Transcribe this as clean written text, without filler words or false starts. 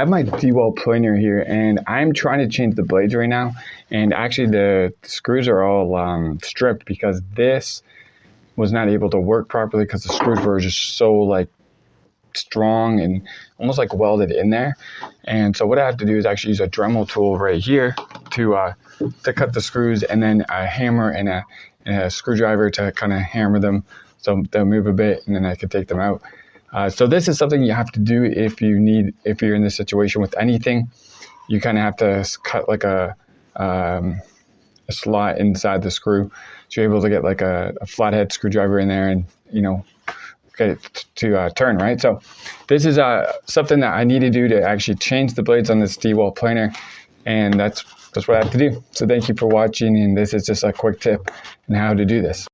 I have my Dewalt Planer here, and I'm trying to change the blades right now. And actually, the screws are all stripped because this was not able to work properly because the screws were just so like strong and almost like welded in there. And so what I have to do is actually use a Dremel tool right here to cut the screws, and then a hammer and a screwdriver to kind of hammer them so they'll move a bit, and then I can take them out. So this is something you have to do if you're in this situation with anything. You kind of have to cut like a slot inside the screw, so you're able to get like a flathead screwdriver in there, and get it to turn, right? So this is something that I need to do to actually change the blades on this Dewalt Planer, and that's what I have to do. So thank you for watching, and this is just a quick tip on how to do this.